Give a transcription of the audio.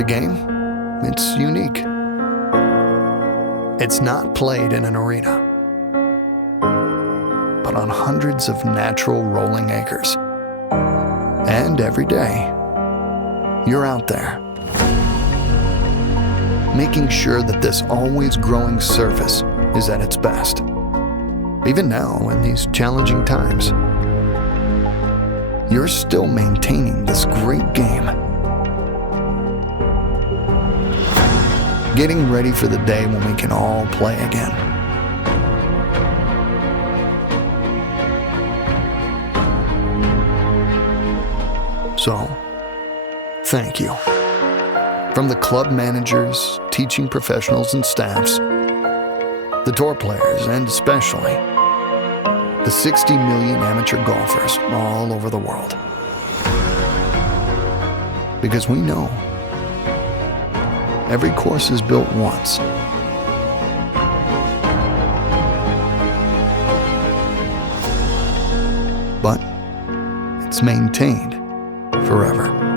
The game, it's unique. It's not played in an arena, but on hundreds of natural rolling acres. And every day, you're out there, making sure that this always growing surface is at its best. Even now, in these challenging times, you're still maintaining this great game. Getting ready for the day when we can all play again. So, thank you. From the club managers, teaching professionals and staffs, the tour players, and especially the 60 million amateur golfers all over the world. Because we know every course is built once. But it's maintained forever.